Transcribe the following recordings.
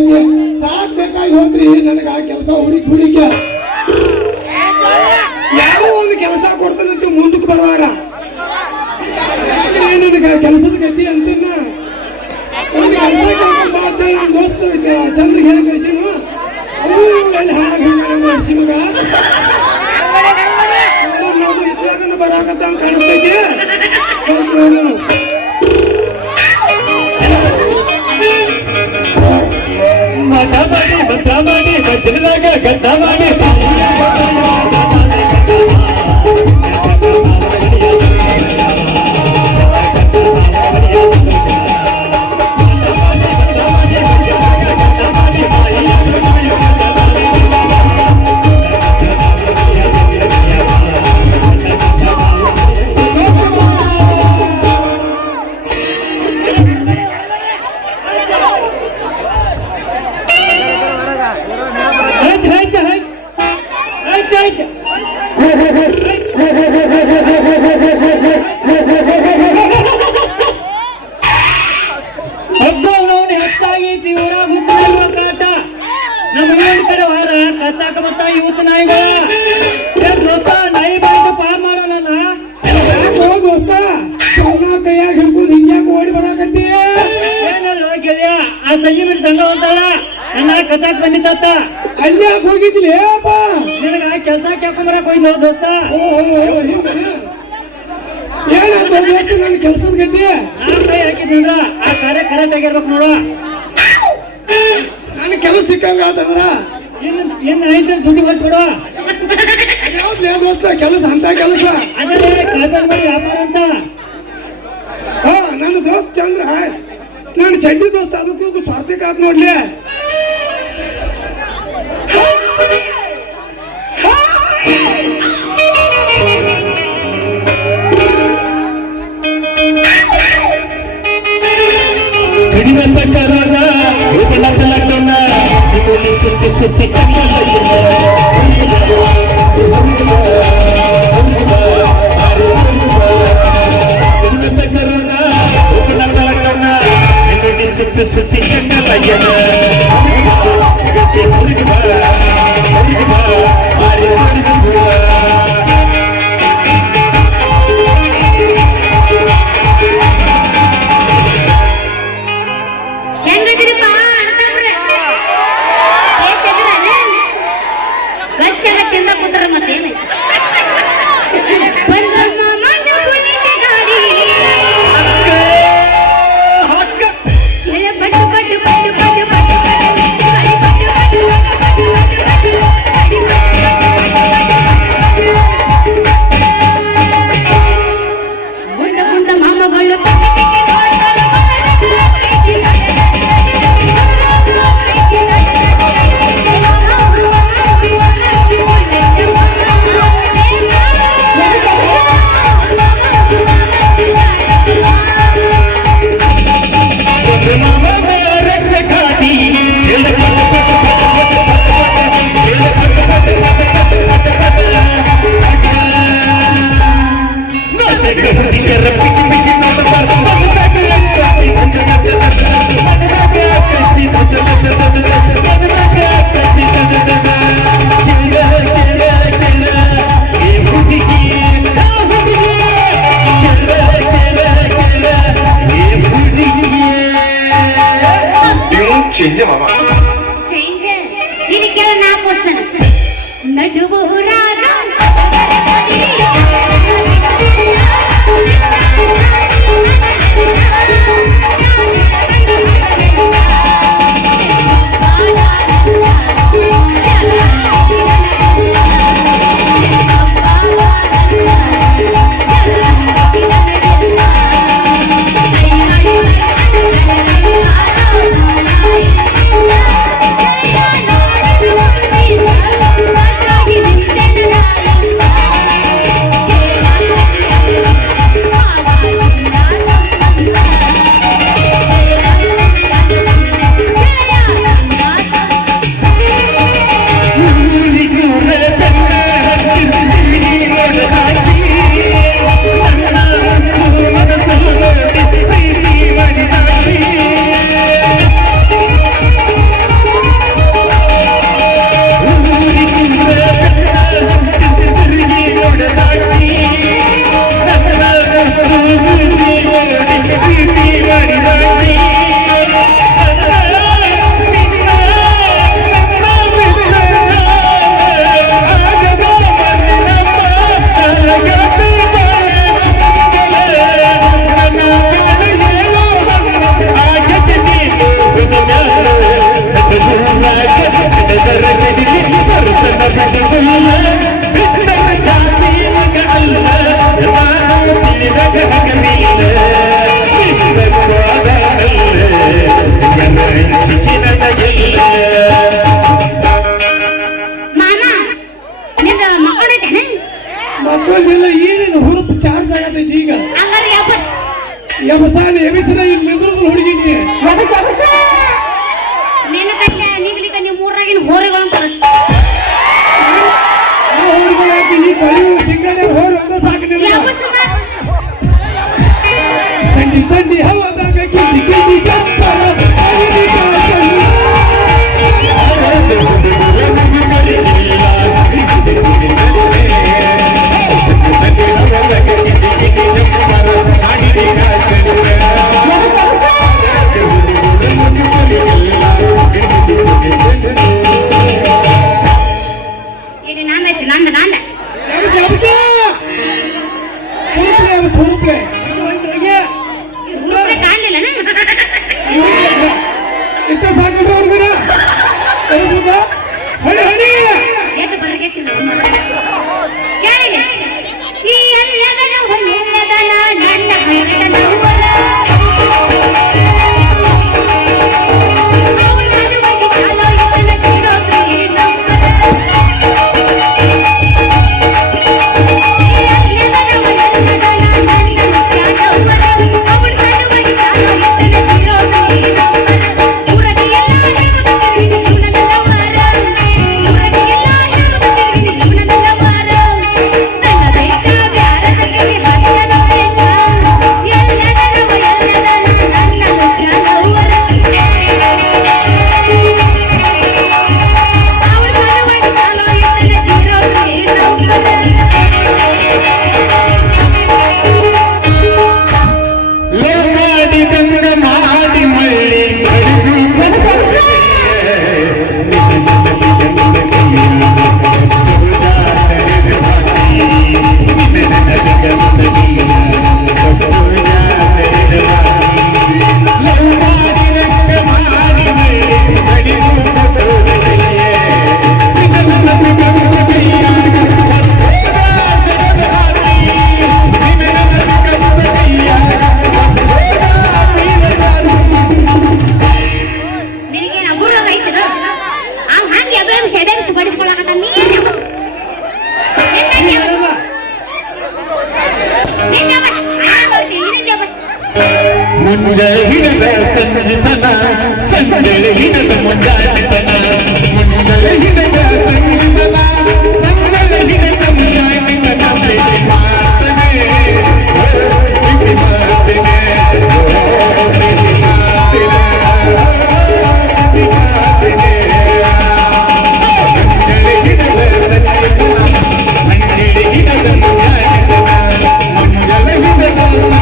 ಹಚ್ಚಿ ಸಾಕ್ ಬೇಕಾಗಿ ಹೋದ್ರಿ ನನಗ ಆ ಕೆಲಸ ಹುಡುಕಿ ಯಾವ ಒಂದು ಕೆಲಸ ಕೊಡ್ತಾನಂತ ಮುಂದಕ್ಕೆ ಬರುವಾಗ ನನಗ ಕೆಲಸದ ಗತಿ ಅಂತಿನ್ನ ಒಂದು ಕೆಲಸ ಕೇಳ್ಕೊಂಡ್ ಬಾ ಅಂತ ನಮ್ಮ ದೋಸ್ತ ಚಂದ್ರಿಗೆ ಹೇಳಿ ಕಳ್ಸಿನು ಅವನು ಎಲ್ಲಿ ಹಾಳಾಗಿ ನಡ್ಸಿ ಮಗ ನಾವು ಇದ್ರಾಗನ ಬರಾಕತ್ತ ಅಂತ ಕಾಣಿಸ್ತೈತಿ ಸ್ವಲ್ಪ ನೋಡೋಣ. ಮಠ ಮಾಡಿ ಭದ್ರ ಮಾಡಿ ಭದ್ರದಾಗ ಗದ್ದ ಮಾಡಿ ಹೆಚ್ಚಾಗಿ ತೀವ್ರ ಹುತ್ತುವ ಕಾಟ ನಮ್ಮ ಊರಿನ ಕಡೆ ವಾರ ಕಚ್ಚಾಕ ಬರ್ತಾ ಇವತ್ತು ನಾಯಿಗಳ ದೋಸ್ತ ನಾಯಿ ಬಂದು ಪಾರ್ ಮಾಡೋಣ ಯಾಕೋ ದೋಸ್ತ ಸಣ್ಣ ಕೈಯಾಗ ಹಿಡ್ಕೊಂಡು ಹಿಂಗ್ಯಾಕ ಓಡಿ ಬರಾಕತ್ತಿ ಏನಲ್ಲ ಗೆಳೆಯ ಆ ಸಂಜೆ ಮೇಲೆ ಸಂಘ ಅಂತಾಳ ನನ್ನ ಕಚಾಕ್ ಬಂದಿತ್ತ ಅಲ್ಲಿ ಯಾಕೆ ಹೋಗಿದ್ಲಿ ಅಪ್ಪ ನಿನಗ ಕೆಲಸ ಕೇಳ್ಕೊಂಬರಕ್ ಹೋಯ್ತು ದೋಸ್ತ ಏನಾಯ್ತು ದೋಸ್ತ ನನ್ನ ಕೆಲಸದ ಗತಿ ನಾನ್ ಕೈ ಹಾಕಿದ್ನಂದ್ರ ಆ ಕಾರ್ಯ ಕರೆಕ್ಟ್ ಆಗಿರ್ಬೇಕು ನೋಡು ನನ್ನ ಕೆಲಸ ಸಿಕ್ಕಂಗ ಆತಂದ್ರ ಇನ್ನು ಐದು ದುಡ್ಡು ಕೊಟ್ಬಿಡು ಯಾವ್ದು ದೋಸ್ತ ಕೆಲಸ ಅಂತ ಕೆಲಸ ಅದೇ ಕಾಲ್ಬಾಲ್ ಮಾಡಿ ವ್ಯಾಪಾರ ಅಂತ ಹಾ ನನ್ನ ದೋಸ್ತ ಚಂದ್ರ ನನ್ನ ಚಡ್ಡಿ ದೋಸ್ತ ಅದಕ್ಕೂ ಸ್ವಾರ್ಥಿಕ ಆತ್ ನೋಡ್ಲಿ ಕಡಿಮೆ ಪ್ರಕಾರನ ಉಪನಟನ ಸುತ್ತಿ ಸುತ್ತಿ ಕಡಿಮೆ ಪ್ರಕಾರನ ಉಪನಟನ ಸುತ್ತಿ ಸುತ್ತಿ ಕಣ್ಣಲಯ್ಯನ ಹುಡುಗಿ Change mama. Change. Ini kira napa sana? Nadu buhurada. ಮಾಮ ನಿಂದ ಮಕ್ಕಳೈತೇನೆ ಮಕ್ಕಳಿಗೆಲ್ಲ ಏನೇನು ಹುರುಪು ಚಾರ್ಜ್ ಆಗತೈತಿ ಈಗ ಹಂಗಾರೆ ಯಾಪಸ್ ಎಬಸಾನ ಎಬಿಸಿನ ಇಲ್ಲಿ ನಿಂದ್ರದು ಹುಡುಗಿನಿ ನಿನ್ನ ಕೈಯ ನಿಗ್ಲಿಕ ನೀವು ಮೂರಾಗಿನ ಹೋರಿಗಳನ್ನು ತೋರಿಸ್ ಆ ಹುಡುಗರು ಯಾಕೆ ಈ ಕಳಿವು ಚಿಂಗಡೆ ಹೋರು ಅಂತ ಸಾಕು ನಿಮ್ಗೆ ಯಾಪಸ್ ತಂಡಿ ತಂಡಿ ಹವದಾಗ ಕಿಂಡಿ ಕಿಂಡಿ ಚಪ್ಪರ ಅರಿವಿ ಕಾಸಲು. ಈಗ ನಂದೈತಿ ನಂದ ಎಬಸ, ಎಬಸ. ಹುರುಪ್ಲೆ ಎಬಸ, ಹುರುಪ್ಲೆ. ಇದು ಐತೆ, ಹಂಗೆ. ಹುಡುಗರೆ ಕಾಣಲಿಲ್ಲ ಇಂಥ ಸಾಕಲ್ರಿ ಹುಡುಗರ ಎಬಸ್ಬೇಕಾ? ಹಳಿ ಹಳಿ ಎಷ್ಟು ಬರಗೆಟ್ಟಿಲ್ಲ ಕೇಳಿಲ್ಲ ಈ ಎಲ್ಲದನ ಹೊಲ್ಲದನ ನನ್ನ ಹರಟನವರ ಅವಳ ಮದುವೆಗೆ ಚಾಲೋ ಇವನ ತಿರೋದ್ರಿ ನಂಬರ ಈ ಎಲ್ಲದನ ಹೊಲ್ಲದನ ನನ್ನ ಹರಟನವರ ಅವಳ ಮದುವೆಗೆ ಚಾಲೋ ಇವನ ತಿರೋದ್ರಿ ನಂಬರ ಊರಗೆ ಎಲ್ಲ ಹಿಡಿದು ತಿರುಗಿ ಇವನಲ್ಲವರ ಊರಗೆ ಎಲ್ಲ ಹಿಡಿದು ತಿರುಗಿ ಇವನಲ್ಲವರ ನನ್ನ ಬೇಕ ಬ್ಯಾರದ ಕೈ ಹರಿಯನ ಬೇಕ ಎಲ್ಲದನ ನನ್ನ ಹರಟನವರ ಅವಳ ಮದುವೆಗೆ ಚಾಲೋ ಇವನ ತಿರೋದ್ರಿ ನಂಬರ ಮಾಡಿ ಗಂಗ ಮಾಡಿ ಮಳ್ಳಿ ನಿನಗೇನ ಊರ ರೈತರು ಅವ್ ಹಂಗೆ ಎಬೇಬಿಸಿ ಬಡಿಸ್ಕೊಳಕತ್ತ ನೀನ್ ಎಬಸ್ ಮುಂಜ ಹಿಡದ ಸಂಜಿತನ ಸಂಜೆ ಹಿಡದ ಮುಂಜಾನೆತನ ಮುಂಜ ಹಿಡದ ಸಂಜಿತನ ಸಂಜೆ ಹಿಡದ ಮುಂಜಾನೆತನ ಪ್ರೀತಿ ಮಾಡ್ತನೆ ಪ್ರೀತಿ ಮಾಡ್ತನೆ ಪ್ರೀತಿ ಮಾಡ್ತನೆ ಮುಂಜ ಹಿಡದ ಸಂಜಿತನ ಸಂಜೆ ಹಿಡದ ಮುಂಜಾನೆತನ ಮುಂಜ ಹಿಡದ ಸಂಜಿತನ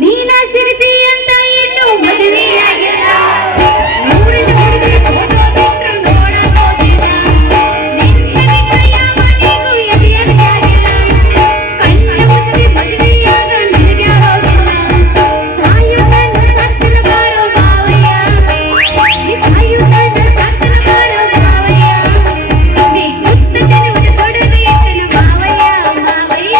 ನೀನ ಸಿರಿತಿ ಅಂತ ಇನ್ನು ಮದುವೆಯಾಗಿಲ್ಲ ಊರಿನ ಹುಡುಗಿ ಫೋಟೋ ಬಿಟ್ರೆ ನೋಡಬಹುದಿಲ್ಲ ನಿನ್ನ ಬಿಟ್ಟ ಯಾವ ಮನೆಗೂ ಎದೆಯರಿಕೆ ಆಗಿಲ್ಲ ಕಣ್ಣ ಮುಚ್ಚಿ ಮದುವೆಯಾಗ ನಿನಗ್ಯಾರೋಗಿಲ್ಲ ಸಾಯುತ್ತಂದ ಸತ್ತನ ಬಾರೋ ಮಾವಯ್ಯ ಈ ಸಾಯುತ್ತಂದ ಸತ್ತನ ಬಾರೋ ಮಾವಯ್ಯ ನೀ ಗುತ್ತ ಜನವನ ಕೊಡದೆ ಇಟ್ಟನ ಮಾವಯ್ಯ ಮಾವಯ್ಯ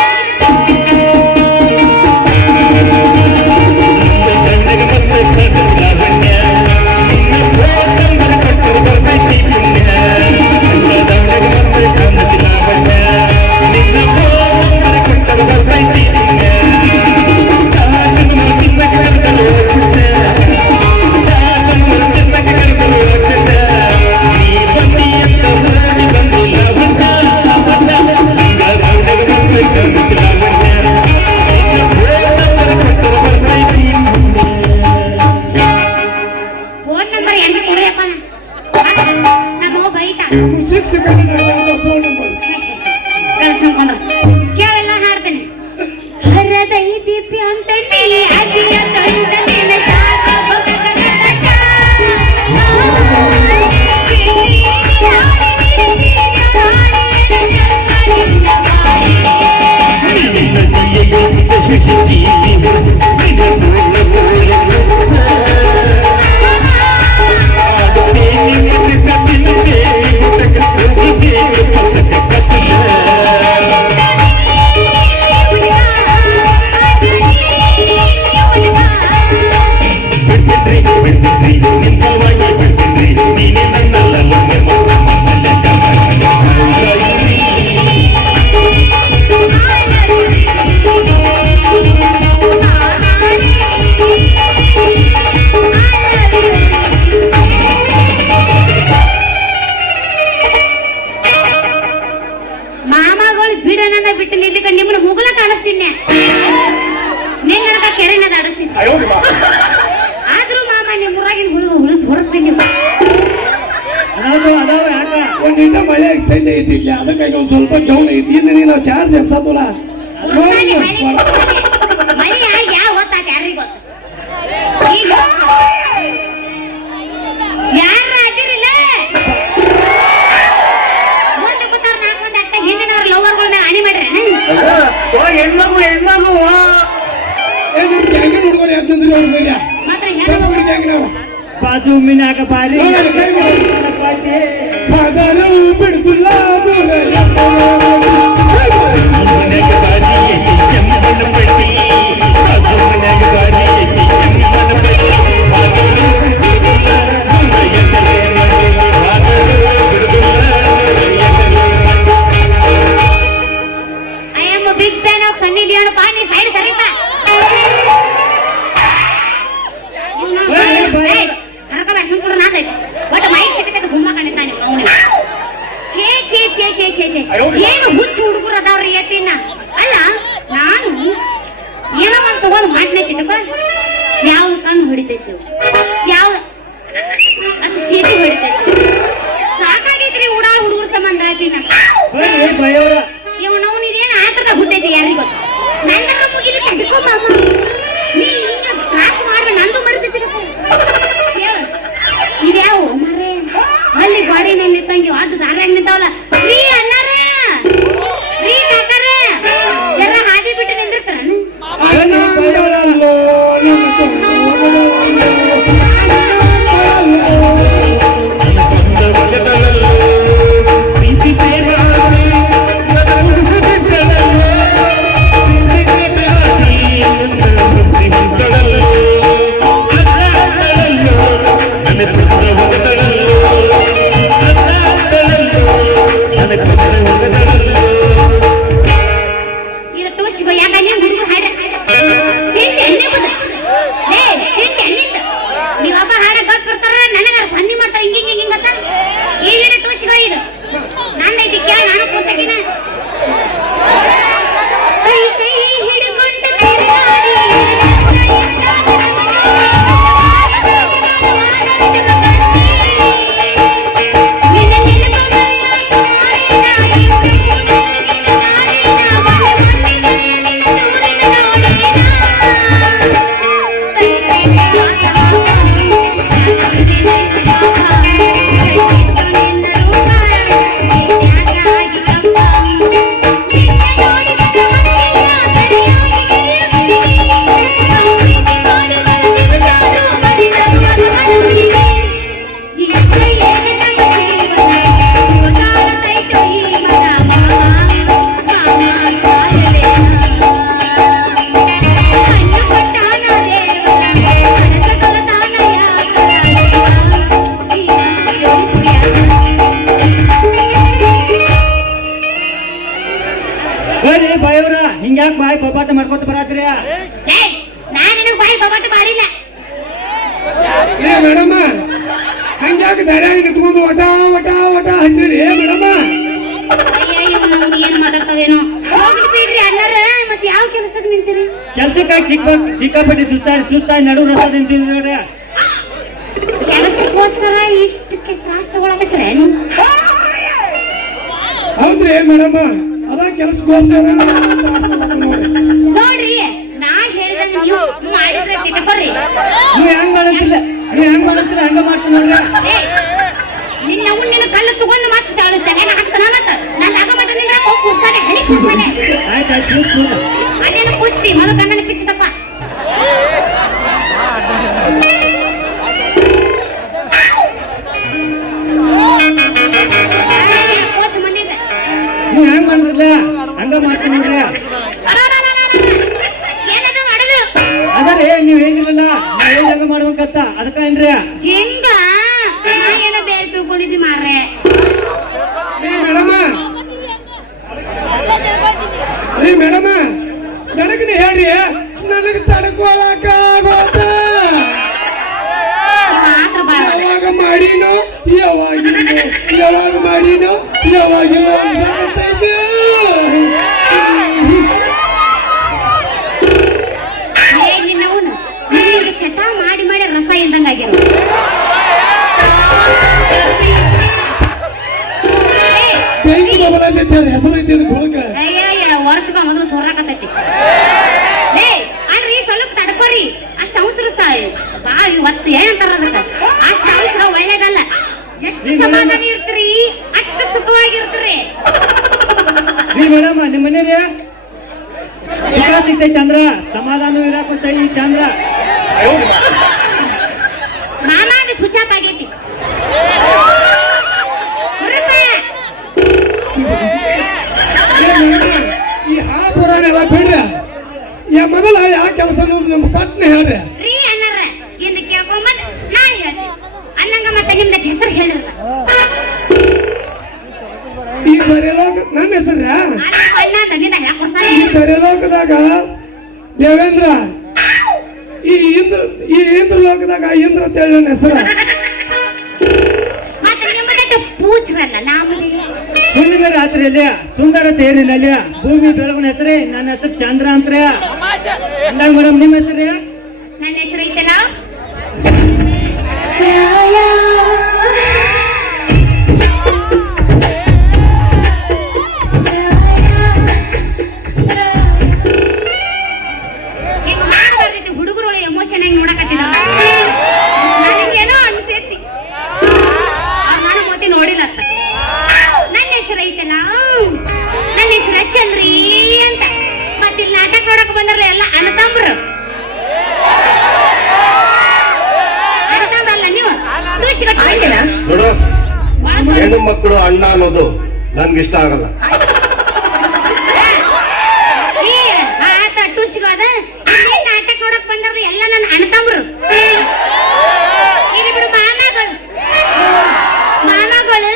ಫೋನ್ ನಂಬರ್ ಎಂತ ಕೊಡಯಪ್ಪ ನಮ್ಮ ಬೈತಾ ಶಿಕ್ಷಕನ ಫೋನ್ ನಂಬರ್ ಕೇಳೆಲ್ಲ ಹಾಡ್ತೇನೆ ಹರದೈ ದೀಪ್ಯ ಅಂತ ನೀ ಅದೇ ಬಿಡನ ಬಿಟ್ಟು ನಿಲ್ಲಿಕ ನಿಮ್ಮನ್ನ ಮುಗುಲ ಕಾಣಿಸ್ತೀನಿ ನಿನ್ನ ನನಗ ಕೆರೆನ ದಾಡಿಸ್ತೀನಿ ಆದ್ರೂ ಮಾಮ ನಿಮ್ಮ ಊರಾಗಿನ ಹುಳು ಹೊರಸ್ತೀನಿ ಅದಾವ ಯಾಕ ಒಂದಿಟ ಮಳೆ ಥಂಡಿ ಐತಿಲ್ಲ ಅದಕ್ಕಾಗಿ ಒಂದ್ ಸ್ವಲ್ಪ ಡೌನ್ ಐತಿ ಇನ್ನು ನೀನು ಚಾರ್ಜ್ ಎಬ್ಸತ್ತಲ್ಲ ಮಳೆ ಯಾವ ಹೊತ್ತಾಗ ಯಾರಿಗೆ ಗೊತ್ತು ಈಗ ಯಾರ ಆಗಿರಿಲ್ಲ ಮುಂದೆ ಕೂತಾರ 4 ಮಂದಿ ಅಟ್ಟ ಹಿಂದಿನವ್ರ ಲವರ್ಗಳ ಮೇಲೆ ಹಣಿ ಮಾಡ್ರೇನ ಹೆಣ್ಮಗು ಏ ನಮ್ ಗ್ಯಾಂಗಿನ ಹುಡುಗರು ಯಾಕಂದ್ರೆ ಅವ್ರು ಬರ್ಯಾ ಮಾತ್ರ ಹೆಣ್ಣು ಗ್ಯಾಂಗಿನವ್ರು ಬಾಜು ಮಿನಾಕ ಬಾರಿ ಪದರು ಬಿಡುದಿಲ್ಲ I am a big fan of Sunny Leon Pani side sarita ಹರಕ ಬ್ಯಾಡ್ಸನ್ ಕೂಡ ನಾದೈತೆ ಒಟ್ಟು ಮೈಕ್ ಸಿಕ್ಕತ್ತೆ ಗುಮ್ಮ ಕಾಣಿಸ್ತಾನೆ ಅವನಿಗೆ ಛೇ ಛೇ ಛೇ ಛೇ ಛೇ ಛೇ ಏನು ಹುಚ್ಚು ಹುಡುಗರು ಅದಾವ್ರಿ ಎತ್ತಿನ ಅಲ್ಲ ನಾನು ಏನೋ ಒಂದು ತಗೊಂಡು ಮಾಡ್ಲೈತಿದ್ದಪ್ಪ ಯಾವ್ದು ಕಣ್ಣು ಹೊಡಿತೈತಿ ಯಾವ್ದು ಅದು ಸೀಟಿ ಹೊಡಿತೈತಿ ಸಾಕಾಗೈತ್ರಿ ಉಡಾಳ ಹುಡುಗರ ಸಂಬಂಧ ಆಯ್ತಿನ ಇವನವ್ನು ಇದೇನು ಆತರದ ಹುಟ್ಟೈತಿ ಯಾರಿಗೂ ಗೊತ್ತು ನಂದರ ಮುಗಿಲಿ ತಡ್ಕೊಂಬ ನೀ ಹಿಂಗ ಕ್ಲಾಸ್ ಮಾಡ್ರೆ ನಂದು ಬರ್ತೈತಿ ಇದ್ಯಾವ ಮರೇ ಅಲ್ಲಿ ಗಾಡಿ ಮೇಲೆ ನಿಂತಂಗಿ ಆಟದ ದಾರ್ಯಾಗ ನಿಂತಾವಲ್ಲ ಫ್ರೀ ಅಣ್ಣಾರ ಫ್ರೀ ಕಾಕಾರ ಜರ ಹಾದಿ ಬಿಟ್ಟು ನಿಂದಿರ್ತಾರ ಇದು ಟೂಸಿಗೋ ಯಾಕ ನೀವು ಹುಡುಗರು ಹಾಡ ತಿಂಡಿ ಎಣ್ಣೆ ಬದ ಲೇ ತಿಂಡಿ ಎಣ್ಣಿಂದ ನೀವು ಹಬ್ಬ ಹಾಡ ಗೊತ್ತಿರ್ತಾರ ನನಗ ಸನ್ನಿ ಮಾಡ್ತಾರ ಹಿಂಗ ಹಿಂಗ ಹಿಂಗ ಅಂತ ಏನೇನು ಟೂಸಿಗೋ ಇದು ನಂದೈತಿ ಕೇಳ ನಾನು ಕೂಸಕಿನ ಕೈ ಕೈ ಹಿಡ್ಕೊಂಡು ತಿರುಗಾಡಿ ಬಾಯವ್ರ ಹಿಂಗ್ಯಾಕ್ ಬಾಯಿ ಬೊಬ್ಬಾಟ ಮಾಡ್ಕೊತ ಬರಾತ್ರಿ ನಾನು ನಿನಗೆ ಬಾಯಿ ಬೊಬ್ಬಾಟ ಮಾಡಿಲ್ಲ ಏ ಮೇಡಮ್ಮ ಹಂಗ್ಯಾಕ ಧೈರ್ಯ ನಿಂತ್ಕೊಂಡು ಒಟ ಒಟ ಒಟ ಹಂದಿರಿ ಏ ಮೇಡಮ್ಮ ನಾವು ಏನ್ ಮಾತಾಡ್ತಾವೇನೋ ಹೋಗ್ಲಿ ಬಿಡ್ರಿ ಅಣ್ಣಾರ ಮತ್ತೆ ಯಾವ ಕೆಲಸಕ್ಕೆ ನಿಂತೀರಿ ಕೆಲ್ಸಕ್ಕಾಗಿ ಸಿಕ್ಕಾಪಟ್ಟಿ ಸುಸ್ತಾಗಿ ನಡು ರಸ ನಿಂತಿದ್ರಿ ನೋಡ್ರಿ ಕೆಲಸಕ್ಕೋಸ್ಕರ ಇಷ್ಟಕ್ಕೆ ತ್ರಾಸ ತಗೊಳಕತ್ರೆ ಹೌದ್ರಿ ಮೇಡಮ್ಮ ಅದ ಕೆಲಸಕ್ಕೋಸ್ಕರ ನೋಡ್ರಿ ನಾ ಹೇಳಿದಂಗ ನೀವು ಮಾಡಿದ್ರೆ ತಿಳ್ಕೊರಿ ನೀವು ಹೆಂಗ್ ಮಾಡಂತಿಲ್ಲ ಹಂಗ ಮಾಡ್ತೀನಿ ನೋಡ್ರಿ ನಿನ್ನ ಉಣ್ಣಿನ ಕಲ್ಲು ತಗೊಂಡು ಮತ್ತೆ ತಾಳುತ್ತಾನೆ ಹಾಕ್ತಾನ ಮತ್ತ ನಾನು ಆಗ ಮಟ್ಟ ನಿನ್ನ ಕೂರ್ಸಾನೆ ಹಳಿ ಕೂರ್ಸಾನೆ ಆಯ್ತಾಯ್ತು ಅಲ್ಲೇನು ಕೂಸ್ತಿ ಮೊದಲು ಕಣ್ಣನ್ನು ಪಿಚ್ಚತಪ್ಪ ಕೋಚ್ ಮಂದಿದೆ ನೀವು ಹೆಂಗ್ ಮಾಡಿದ್ರಲ್ಲ ಹಂಗ ಮಾಡ್ತೀನಿ ನೋಡ್ರಿ ಏನದು ಮಾಡೋದು ಅದರಿ ನೀವ್ ಹೇಳಿದ್ರಲ್ಲ ನಾ ಹಂಗ ಮಾಡ್ಬೇಕಂತ ಅದಕ್ಕ ಏನ್ರಿ ಹೆಂಗ ಏನೋ ಬೇರೆ ತಿಳ್ಕೊಂಡಿದ್ದಿ ಮಾರ್ರೆ ಮೇಡಮ ನನಗನೇ ಹೇಳ್ರಿ ನನಗೆ ತಡ್ಕೊಳಕ ಯಾವಾಗ ಮಾಡಿನೋ ಯಾವಾಗ ಮಾಡಿನೋ ಯಾವಾಗಿಲ್ಲ ಅನ್ಸಾಕತ್ತೈತೆ ತುಸುಗ ಮೊದಲು ಸೋರಾಕತೈತಿ ಲೇ ಅಲ್ರಿ ಸ್ವಲ್ಪ ತಡ್ಕೋರಿ ಅಷ್ಟ ಅವಸರ ಬಾ ಇವತ್ತು ಏನಂತಾರ ಅದಕ್ಕ ಅಷ್ಟ ಅವಸರ ಒಳ್ಳೇದಲ್ಲ ಎಷ್ಟು ಸಮಾಧಾನ ಇರ್ತೀರಿ ಅಷ್ಟು ಸುಖವಾಗಿರ್ತೀರಿ ರೀ ಮೇಡಮ್ ನಿಮ್ಮ ಮನೇಲಿ ಸಿಗ್ತೈತಿ ಅಂದ್ರ ಸಮಾಧಾನ ಇರಾಕ ಚಳಿ ಚಂದ್ರ ಮಾಮಾದ ಸುಚಾಪ್ ಆಗೈತಿ ಈ ಹಾ ಪುರಾಣ ಎಲ್ಲ ಬಿಡ್ರಿ ಮೊದಲ ಯಾವ ಕೆಲಸ ನಮ್ ಪಟ್ನೆ ಹೇಳ್ರಿ ರೀ ಅಣ್ಣರ ಇಂದ ಕೇಳ್ಕೊಂಬಂದ್ ನಾ ಹೇಳ್ತೀನಿ ಅನ್ನಂಗ ಮತ್ತೆ ನಿಮ್ದ ಹೆಸರು ಹೇಳಿರಲ್ಲ ಈ ಬರೆಯಲೋಕ ನನ್ನ ಹೆಸರ ಅಣ್ಣ ತಣ್ಣಿದ ಯಾಕೆ ಕೊಡ್ತಾನೆ ಈ ಬರೆಯಲೋಕದಾಗ ದೇವೇಂದ್ರ ಈ ಇಂದ್ರ ಲೋಕದಾಗ ಇಂದ್ರ ತೇಳ ಹೆಸರ ಮತ್ತೆ ನಿಮ್ಮದಕ್ಕೆ ಪೂಜ್ರಲ್ಲ ನಾಮದಿ ಹುಣ್ಣಿಮೆ ರಾತ್ರಿಯಲ್ಲಿ ಸುಂದರ ತೇರಿನಲ್ಲಿ ಭೂಮಿ ಬೆಳಗಿನ ಹೆಸರೇ ನನ್ನ ಹೆಸರು ಚಂದ್ರ ಅಂತ್ರ ಅಂದಾಗ ಮೇಡಮ್ ನಿಮ್ಮ ಹೆಸರೇ ನನ್ನ ಹೆಸರು ಐತಲ್ಲ ಈಗ ಮಾಡಬಾರ್ದೈತಿ ಹುಡುಗರು ಎಮೋಷನ್ ಹೆಂಗ್ ನೋಡಕತ್ತಿದ ನನಗೇನೋ ಅನ್ಸೈತಿ ನಾನು ಮೋತಿ ನೋಡಿಲ್ಲ ಅಂತ ನನ್ನ ಹೆಸರು ಐತಲ್ಲ ನನ್ನ ಹೆಸರು ಚಂದ್ರಿ ಅಂತ ಮತ್ತಿಲ್ಲಿ ನಾಟಕ ನೋಡಕ್ ಬಂದ್ರ ಎಲ್ಲ ಅಣ್ಣತಂಬ್ರು ಅಣ್ಣತಂಬ್ರಲ್ಲ ನೀವು ದೂಷಿ ಕಟ್ಕೊಂಡಿಲ್ಲ ನೋಡು ಹೆಣ್ಣು ಮಕ್ಕಳು ಅಣ್ಣ ಅನ್ನೋದು ನನ್ಗೆ ಇಷ್ಟ ಆಗಲ್ಲ. ಈ ಆತ ಟೂಸಿಗೋದ ಇಲ್ಲಿ ನಾಟಕ ನೋಡಕ್ ಬಂದ್ರ ಎಲ್ಲ ನನ್ನ ಅಣ್ಣತಂಬ್ರು ಇಲ್ಲಿ ಬಿಡು ಮಾಮಗಳು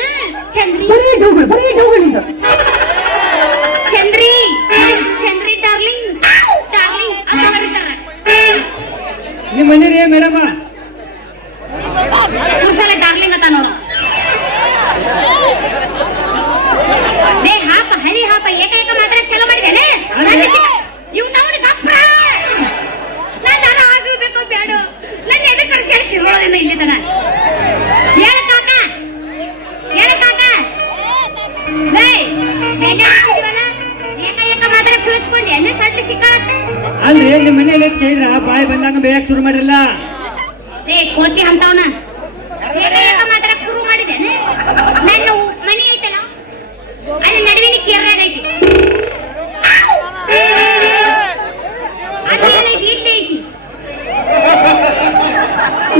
ಚಂದ್ರಿ ಚಂದ್ರಿ ಚಂದ್ರಿ ಡಾರ್ಲಿಂಗ್ ಡಾರ್ಲಿಂಗ್ ಅಂತ ಕರೀತಾರ ನಿಮ್ಮ ಮನೇಲಿ ಮೇಡಮ್ ಕುರ್ಸಲ ಡಾರ್ಲಿಂಗ್ ಅಂತ ನೋಡು ಲೇ ಹಾಪ ಹಳಿ ಹಾಪ ಏಕೈಕ ಮಾತ್ರ ಚಲೋ ಮಾಡಿದ್ದೇನೆ ಇವ್ ನಾವು ಗಪ್ರ ನಾನು ನಾನು ಆಗಬೇಕು ಬೇಡ ನನ್ನ ಎದಕ್ಕೆ ಕರ್ಸಿ ಶಿರೋಳದಿಂದ ಇಲ್ಲಿ ತನ ಹೇಳ ಕಾಕ ಲೇ ಬೆಲೆ ಹಾಕಿದ್ವಲ್ಲ ಏಕೈಕ ಮಾತ್ರ ಸುರಿಚ್ಕೊಂಡು ಎಣ್ಣೆ ಸಡ್ಲಿ ಸಿಕ್ಕಾರತ್ತೆ ಅಲ್ರಿ ನಿಮ್ಮ ಮನೇಲಿ ಕೇಳಿದ್ರ ಬಾಯಿ ಬಂದಾಗ ಬೇಯಕ್ ಶುರು ಮಾಡಿರಲ್ಲ ಲೇ ಕೋತಿ ಅಂತವನ ಏಕೈಕ ಮಾತ್ರ ಶುರು ಮಾಡಿದ್ದೇನೆ ನನ್ನ ಮನೆ ಐತಲ್ಲ ಅಲ್ಲಿ ನಡುವಿನ ಕೆರ್ರಾಗೈತಿ ಅದೇನೈತಿ ಇಲ್ಲಿ ಐತಿ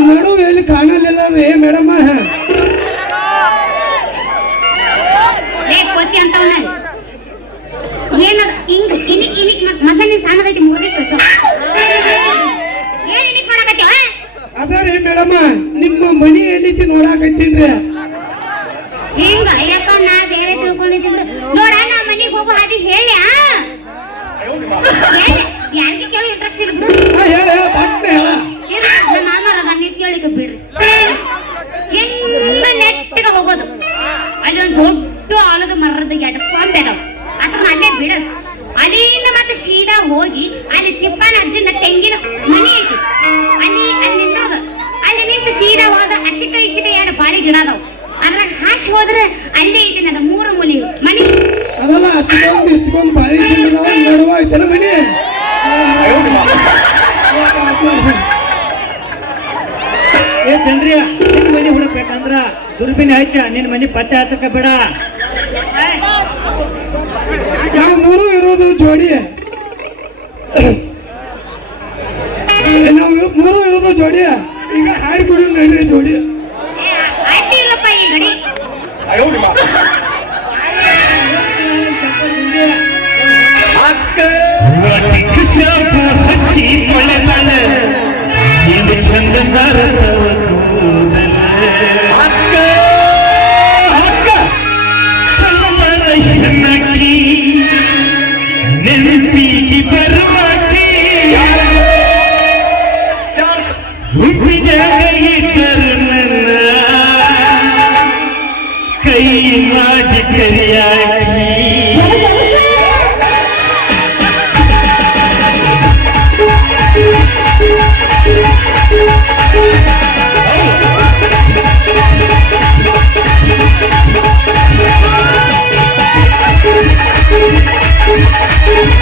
ನಡುವೆ ಎಲ್ಲಿ ಕಾಣಲಿಲ್ಲ ರೀ ಮೇಡಮ್ ಲೇ ಕೋತಿ ಅಂತವನ ಏನದ ಹಿಂಗ್ ಇನಿಕ್ ಮತ್ತೆ ನೀನ್ ಸಣ್ಣದೈತಿ ಮುಗಿದಿತ್ತು ಏನ್ ಇನಿಕ್ ಮಾಡಕತ್ತೀವ ಅದ ರೀ ಮೇಡಮ್ ನಿಮ್ಮ ಮನಿ ಎಲ್ಲಿತಿ ನೋಡಾಕತ್ತೀನ್ರಿ ಹಿಂಗ ಅಯ್ಯಪ್ಪ ನಾ ಬೇರೆ ತಿಳ್ಕೊಂಡಿದ್ದೀನಿ ನೋಡ ನಾ ಮನೆಗೆ ಹೋಗೋ ಹಾದಿ ಹೇಳಿ ಯಾರಿಗೆ ಕೇಳೋ ಇಂಟ್ರೆಸ್ಟ್ ಇರ್ಬಿಡು ಹೇಳ ಪಟ್ನೆ ಹೇಳ ನಮ್ಮ ಮಾಮರದ ನೀವು ಕೇಳಿಕ ಬಿಡ್ರಿ ಹೆಂಗ ನೆಟ್ಟಗ ಹೋಗೋದು ಅಲ್ಲಿ ಒಂದು ದೊಡ್ಡ ಆಲದ ಮರದ ಎಡ್ಕೊಂಬೆ ಅದಾವ ಅದನ್ನ ಅಲ್ಲೇ ಬಿಡ ಅಲ್ಲಿಂದ ಮತ್ತೆ ಸೀದಾ ಹೋಗಿ ಅಲ್ಲಿ ತಿಪ್ಪನ ಅಜ್ಜನ ತೆಂಗಿನ ಮನಿ ಐತಿ ಅಲ್ಲಿ ನಿಂತದ ಅಲ್ಲಿ ನಿಂತು ಸೀದಾ ಹೋದ್ರ ಅಚಿಕ ಇಚಿಕ ಎರಡು ಬಾಳಿ ಗಿಡ ಅದಾವ ಅದ್ರಾಗ ಹಾಶ್ ಹೋದ್ರೆ ಅಲ್ಲೇ ಐತಿ ಅದ ಮೂರು ಮೂಲಿ ಮನಿ ಅದಲ್ಲ ಹಚ್ಕೊಂಡ್ ಇಚ್ಕೊಂಡ್ ಬಾಳಿ ತಿನ್ನೋದು ನಡುವ ಐತನ ಮನಿ ಏ ಚಂದ್ರಿಯ ನಿನ್ ಮನಿ ಹುಡುಕ್ಬೇಕಂದ್ರ ದುರ್ಬಿನ ಹಚ್ಚ ನಿನ್ ಮನಿ ಪತ್ತೆ ಹತ್ತಕ ಬೇಡ ನಾವು ಮೂರು ಇರೋದು ಜೋಡಿ ನಾವು ಮೂರು ಇರೋದು ಜೋಡಿ ಈಗ ಹಾಡಿ ಕುಡಿ ನಡೀರಿ ಜೋಡಿ ಅಡ್ಡಿ ಇಲ್ಲಪ್ಪ ಈ ಗಡಿ ವಾಟಿಕ ಶಾಪು ಹಚ್ಚಿ ಮಳೆ ಮಳೆ ಇದು ಚಂದ ಬರತವ ಕೂದಲ ಅಕ್ಕ ಅಕ್ಕ ಸಂಬಳ ಹೆಣ್ಣಕ್ಕಿ ನೆನಪಿಗೆ ಬರುವಾಕಿ ಹುಬ್ಬಿದಾಗ ಇದ್ದರು ನನ್ನ ಕೈ ಮಾಡಿ ಕರಿಯಾಕಿ Thank you.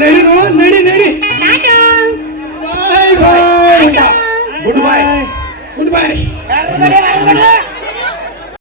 ನಡಿನೋ ನಡಿ ನಡಿ tata bye bye goodbye good bye